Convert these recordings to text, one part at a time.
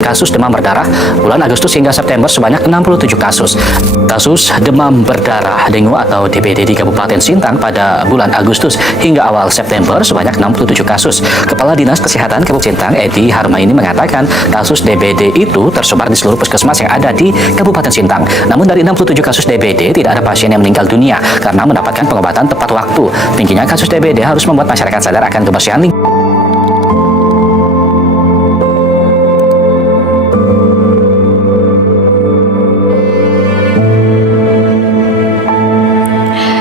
Kasus demam berdarah bulan Agustus hingga September sebanyak 67 kasus. Kasus demam berdarah dengue atau DBD di Kabupaten Sintang pada bulan Agustus hingga awal September sebanyak 67 kasus. Kepala Dinas Kesehatan Kabupaten Sintang, Edi Harmaini, mengatakan kasus DBD itu tersebar di seluruh puskesmas yang ada di Kabupaten Sintang. Namun dari 67 kasus DBD tidak ada pasien yang meninggal dunia karena mendapatkan pengobatan tepat waktu. Tingginya kasus DBD harus membuat masyarakat sadar akan kebersihan lingkungan.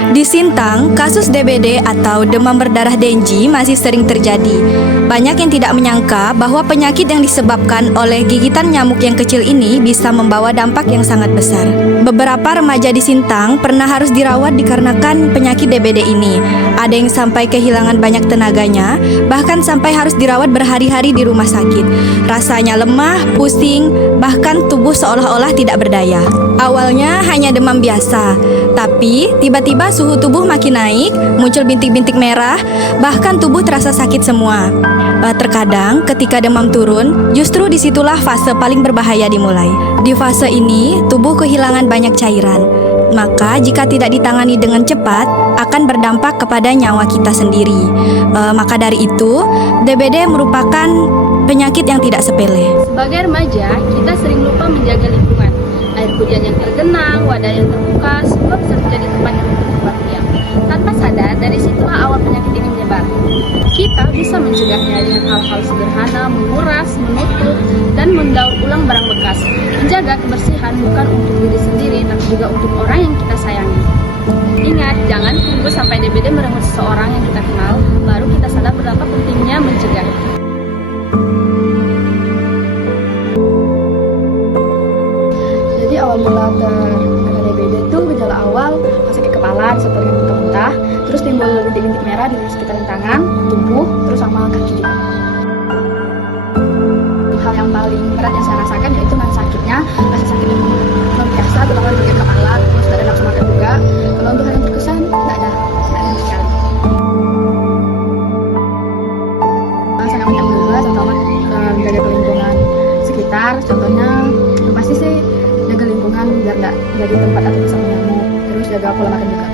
Di Sintang, kasus DBD atau demam berdarah Dengue masih sering terjadi. Banyak yang tidak menyangka bahwa penyakit yang disebabkan oleh gigitan nyamuk yang kecil ini bisa membawa dampak yang sangat besar. Beberapa remaja di Sintang pernah harus dirawat dikarenakan penyakit DBD ini. Ada yang sampai kehilangan banyak tenaganya, bahkan sampai harus dirawat berhari-hari di rumah sakit. Rasanya lemah, pusing, bahkan tubuh seolah-olah tidak berdaya. Awalnya hanya demam biasa, tapi tiba-tiba suhu tubuh makin naik, muncul bintik-bintik merah, bahkan tubuh terasa sakit semua. Terkadang ketika demam turun, justru disitulah fase paling berbahaya dimulai. Di fase ini, tubuh kehilangan banyak cairan. Maka jika tidak ditangani dengan cepat, akan berdampak kepada nyawa kita sendiri. Maka dari itu, DBD merupakan penyakit yang tidak sepele. Sebagai remaja, kita sering lupa menjaga lingkungan. Air hujan yang tergenang, wadah yang terbuka, semua bisa menjadi tempat yang terbuka diam. Tanpa sadar, dari situlah awal penyakit ini menyebar. Kita bisa mencegahnya dengan hal-hal sederhana, menguras, menutup, dan mendaur ulang barang bekas. Menjaga kebersihan bukan untuk diri sendiri, tapi juga untuk orang yang kita sayangi. Ingat, jangan tunggu sampai DBD merenggut seseorang yang kita kenal, baru kita sadar betapa pentingnya mencegah. Jadi awal mula terkena DBD itu gejala awal sakit kepala, disertai muntah-muntah, terus timbul bintik-bintik merah di sekitar tangan, tubuh, terus sama kaki juga. Hal yang paling berat yang saya rasakan yaitu rasa sakitnya, rasa sakit yang luar biasa, terutama di bagian kepala, terus tidak ada nafsu makan juga. Kalau untuk hal yang terkesan, tidak ada sama sekali. Sangat banyak juga, terutama menjaga lingkungan sekitar, contohnya yang pasti sih jaga lingkungan biar tidak jadi tempat atau bersama nyamuk, terus jaga pola makan juga.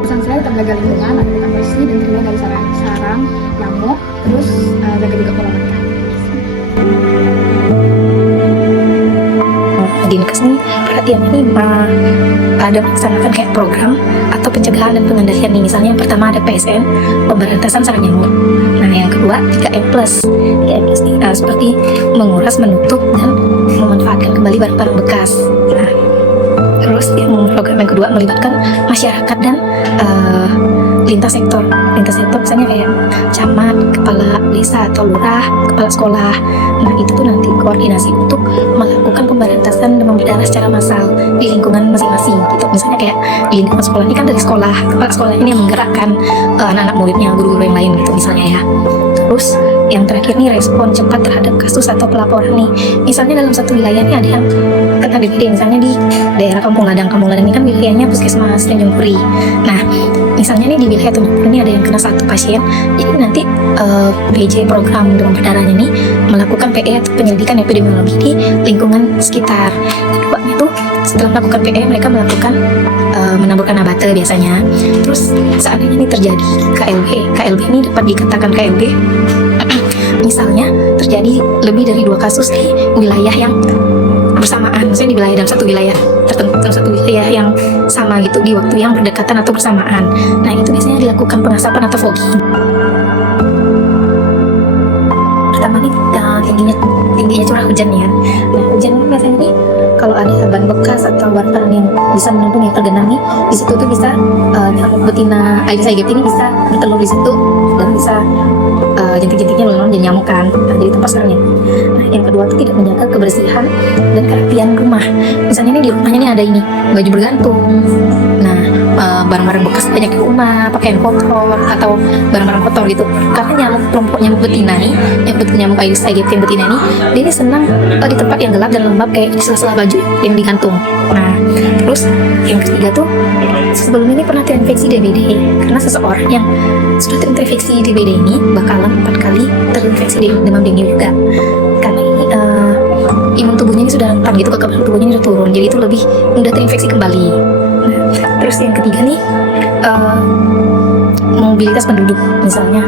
Pesan saya tetap jaga lingkungan, lakukan bersih dan terhindar dari sarang nyamuk, terus jaga juga pola makan. Dinkes nih perhatian ini ada melaksanakan kayak program atau pencegahan dan pengendalian nih. Misalnya yang pertama ada PSN, pemberantasan sarang nyamuk. Nah yang kedua 3M+. 3M+ nih seperti menguras, menutup, dan memanfaatkan kembali barang-barang bekas. Nah terus yang program yang kedua melibatkan masyarakat dan lintas sektor misalnya kayak camat, kepala desa atau lurah, kepala sekolah. Nah itu tuh nanti koordinasi untuk melakukan pemberantasan demam berdarah secara massal di lingkungan masing-masing gitu. Misalnya kayak di lingkungan sekolah ini kan dari sekolah, kepala sekolah ini yang menggerakkan anak-anak muridnya, guru-guru yang lain gitu misalnya ya. Terus yang terakhir nih respon cepat terhadap kasus atau pelaporan nih. Misalnya dalam satu wilayah nih ada yang kena DBD, misalnya di daerah Kampung Ladang ini kan wilayahnya Puskesmas Tanjung Puri. Nah misalnya nih di wilayah Tanjung Puri ini ada yang kena satu pasien, jadi nanti PJ program demam berdarahnya nih melakukan PE atau penyelidikan epidemiologi di lingkungan sekitar. Keduanya tuh setelah melakukan PE mereka melakukan menaburkan abate biasanya. Terus seandainya ini terjadi KLB ini dapat dikatakan KLB misalnya terjadi lebih dari 2 kasus di wilayah yang bersamaan, misalnya di wilayah dalam satu wilayah tertentu, dalam satu wilayah yang sama gitu di waktu yang berdekatan atau bersamaan. Nah itu biasanya dilakukan pengasapan atau fogging. Pertama nih tingginya curah hujan ya. Nah hujan ini biasanya nih kalau ada ban bekas atau barang yang bisa menumpuk yang tergenang nih, di situ tuh bisa nyamuk betina Aedes aegypti ini bisa bertelur di situ dan bisa jentik-jentiknya melolong jadi nyamuk kan. Nah, jadi tempat sarangnya. Nah yang kedua tuh tidak menjaga kebersihan dan kerapian rumah. Misalnya nih di rumahnya nih ada ini baju bergantung. Nah barang-barang bekas banyak di rumah, pakaian kotor atau barang-barang kotor gitu. Karena nyamuk, kelompok nyamuk betina nih, nyamuk Aedes aegypti yang betina nih, dia ini senang di tempat yang gelap dan lembab kayak di sela-sela baju yang digantung. Nah, terus yang ketiga tuh, sebelum ini pernah terinfeksi DBD, karena seseorang yang sudah terinfeksi DBD ini bakalan 4 kali terinfeksi demam dengue juga. Karena ini imun tubuhnya ini sudah rentan gitu, kekebalan tubuhnya ini sudah turun, jadi itu lebih mudah terinfeksi kembali. Nah, terus yang ketiga nih, mobilitas penduduk, misalnya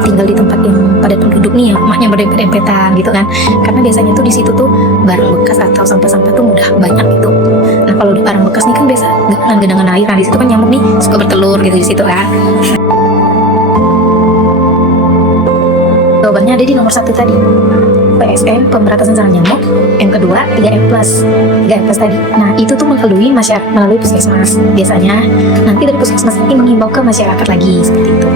tinggal di tempat yang padat penduduk nih, rumahnya berdempet-dempetan gitu kan, karena biasanya tuh di situ tuh barang bekas atau sampah-sampah tuh mudah banyak gitu. Nah, kalau di barang bekas nih kan biasa genangan air, nah di situ kan nyamuk nih suka bertelur gitu di situ kan. Jawabannya ada di nomor 1 tadi, PSN, pemberantasan sarang nyamuk. Yang kedua 3M+, 3M+ tadi. Nah, itu tuh melalui masyarakat, melalui puskesmas biasanya. Nanti dari puskesmas ini mengimbau ke masyarakat lagi seperti itu.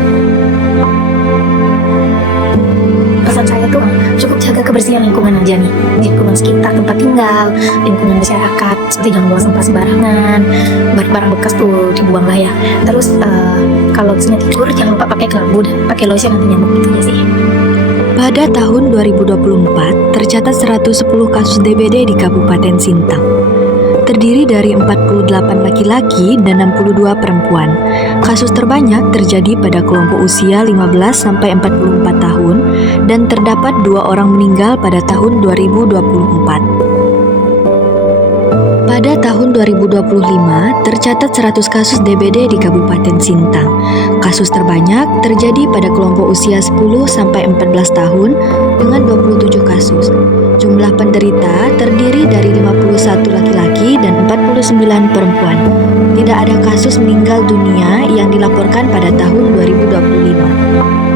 Pesan saya tuh cukup jaga kebersihan lingkungan aja nih, lingkungan sekitar tempat tinggal, lingkungan masyarakat, seperti jangan buang sampah sembarangan, barang bekas tuh dibuang lah ya. Terus kalau misalnya tidur jangan lupa pakai kelambu dan pakai lotion anti nyamuk gitu ya sih. Pada tahun 2024, tercatat 110 kasus DBD di Kabupaten Sintang. Terdiri dari 48 laki-laki dan 62 perempuan. Kasus terbanyak terjadi pada kelompok usia 15-44 tahun dan terdapat 2 orang meninggal pada tahun 2024. Pada tahun 2025, tercatat 100 kasus DBD di Kabupaten Sintang. Kasus terbanyak terjadi pada kelompok usia 10-14 tahun dengan 27 kasus. Jumlah penderita terdiri dari 51 laki-laki dan 49 perempuan. Tidak ada kasus meninggal dunia yang dilaporkan pada tahun 2025.